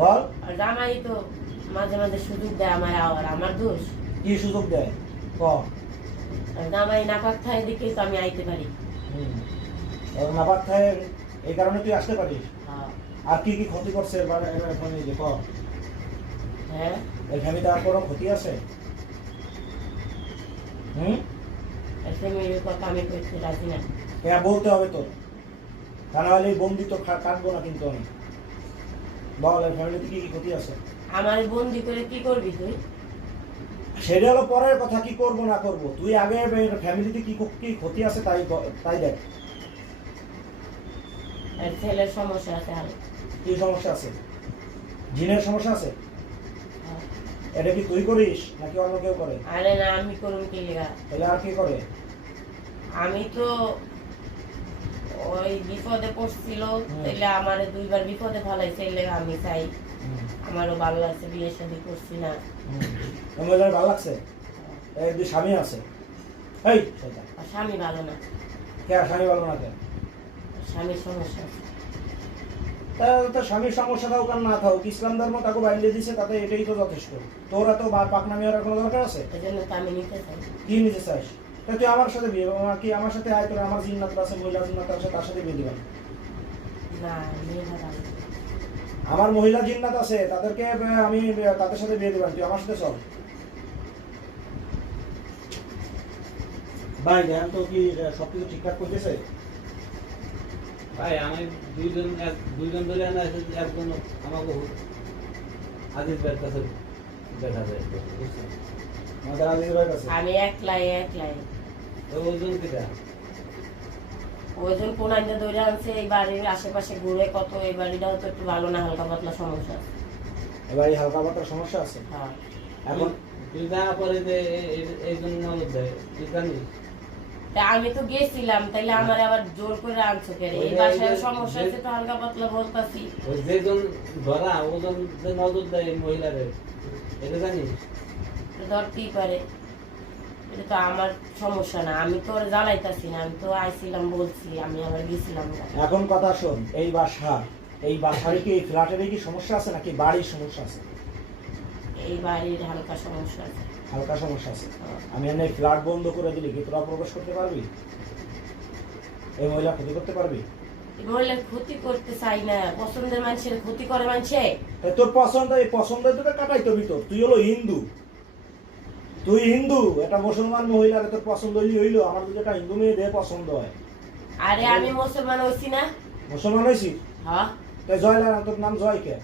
বল। আর জামাই তো মাঝে মাঝে সুযোগ দেয় আমার আওয়ার, আমার দোষ। কি সুযোগ দেয় ক? আর জামাই নাপাক থাকে দেখে তো আমি আইতে পারি। নাপাক থাকে এই কারণে তুই আসতে পারিস। হ্যাঁ। আর কি কি ক্ষতি করছে ফ্যামিলি ক? হ্যাঁ, এই ফ্যামিলিতে আর কোনো ক্ষতি আছে? ফ্যামিলির কথা আমি কইতে রাজি না। হ্যাঁ, বলতে হবে তোর, তা না হলে বন্দি তো কাটবো না কিন্তু আমি। বল এই ফ্যামিলিতে কি কি ক্ষতি আছে? আমার বন্দি করে কি করবি তুই? সেটা হলো পরের কথা, কি করব না করব। তুই আগে ফ্যামিলিতে কি কি ক্ষতি আছে তাই তাই দেখ। আর ছেলের সমস্যা আছে আর কি সমস্যা আছে? জিনের সমস্যা আছে? হ্যাঁ। এটা কি তুই করিস নাকি অন্য কেউ করে? আরে না, আমি করুন কি লেগা? তাহলে আর কি করে? আমি তো ওই বিপদে পড়ছিল, তাইলে আমার দুইবার বিপদে ফেলাইছে, এই লেগা আমি চাই। আমারও ভালো লাগছে, বিয়ে শাদী করছি না। মহিলার ভালো লাগছে? এই দুই স্বামী আছে, এই সেটা আর স্বামী ভালো না। কে স্বামী ভালো না কেন? স্বামীর সমস্যা আছে। তো স্বামীর সমস্যা থাকুক আর না থাকুক, ইসলাম ধর্ম তাকে বাইরে দিছে, তাতে এটাই তো যথেষ্ট। তোরা তো পাকনামি হওয়ার কোনো দরকার আছে? এই জন্য তো আমি নিতে চাই। কি নিতে চাস? তা তুই আমার সাথে বিয়ে কি আমার সাথে আয়, তোর আমার জিন্নাত আছে, মহিলা জিন্নাত আছে, তার সাথে বিয়ে দিবেন? না, মেয়েটা ভালো। আমার মহিলা জিন্নাত আছে, তাদেরকে আমি তাদের সাথে বিয়ে দিবেন, তুই আমার সাথে চল। ভাই দেখেন তো কি সবকিছু ঠিকঠাক করতেছে? ভাই আমি দুইজন ধরে আনা একজন আমাকে আজিজ ভাইয়ের কাছে দেখা যায়, বুঝছেন? আমাদের আজিজ ভাই কাছে আমি একলাই। ওজন কিটা ওইজন কোন আইনে ধরে আনছে, এই বাড়ির আশেপাশে ঘুরে কত, এই বাড়িটাও তো একটু ভালো না, হালকা পাতলা সমস্যা আছে। এবারে হালকা পাতলা সমস্যা আছে। হ্যাঁ। এখন তুই জানা পরে যে এই জন্য নজর দেয়, তুই জানিস? তা আমি তো গেছিলাম, তাইলে আমার আবার জোর করে আনছো কেন? এই বাসায় সমস্যা আছে তো হালকা পাতলা বলতাছি। ওই যেজন ধরা ওজন যে নজর দেয় এই মহিলাদের, এটা জানিস? ধরতেই পারে, এটা তো আমার সমস্যা না, আমি তো ওর জ্বালাইতাছি না, আমি তো আইছিলাম বলছি, আমি আবার গেছিলাম না। এখন কথা শোন, এই বাসার কি এই ফ্ল্যাটের কি সমস্যা আছে নাকি বাড়ির সমস্যা আছে? এই বাড়ির হালকা সমস্যা আছে। হালকা সমস্যা আছে। আমি এনে ফ্ল্যাট বন্ধ করে দিলে কি তোরা প্রবেশ করতে পারবি? এই মহিলা ক্ষতি করতে পারবি? মহিলার ক্ষতি করতে চাই না, পছন্দের মানুষের ক্ষতি করে মানুষে। তোর পছন্দ, এই পছন্দ তোকে কাটাইতে হবি। তুই হলো হিন্দু, তুই হিন্দু, একটা মুসলমান মহিলার তোর পছন্দ হইলো। আমার যদি একটা হিন্দু মেয়ে দেহে পছন্দ হয়। আরে আমি মুসলমান হইছি না? মুসলমান হয়েছি? হ্যাঁ। জয় লাল, তোর নাম জয় কে?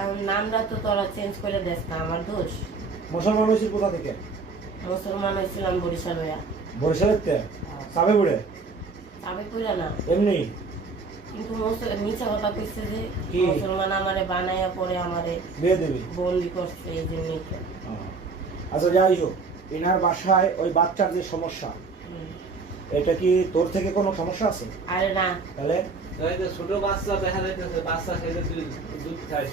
এখন নামটা তো তোরা চেঞ্জ করে দেস না, আমার দোষ। মুসলমান হয়েছি কোথা থেকে? মুসলমান হয়েছিলাম বরিশাল হইয়া। বরিশালের তে সাবে বুড়ে? আমি কইরা না, এমনি কিন্তু মিছা কথা কইছে যে কি? মুসলমান আমারে বানাইয়া পরে আমারে বিয়ে দেবি? বন্দি করছে, এই জন্যই তো। আচ্ছা যাই হোক, এনার বাসায় ওই বাচ্চার যে সমস্যা, এটা কি তোর থেকে কোনো সমস্যা আছে? আরে না। তাহলে তাই যে ছোট বাচ্চা দেখা যাইতেছে, বাচ্চা খেলে তুই দুধ খাইস,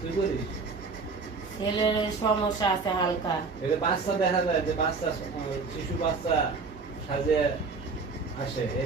তুই করিস? ছেলের সমস্যা আছে হালকা। এটা বাচ্চা দেখা যায় যে বাচ্চা শিশু বাচ্চা সাজে আসে।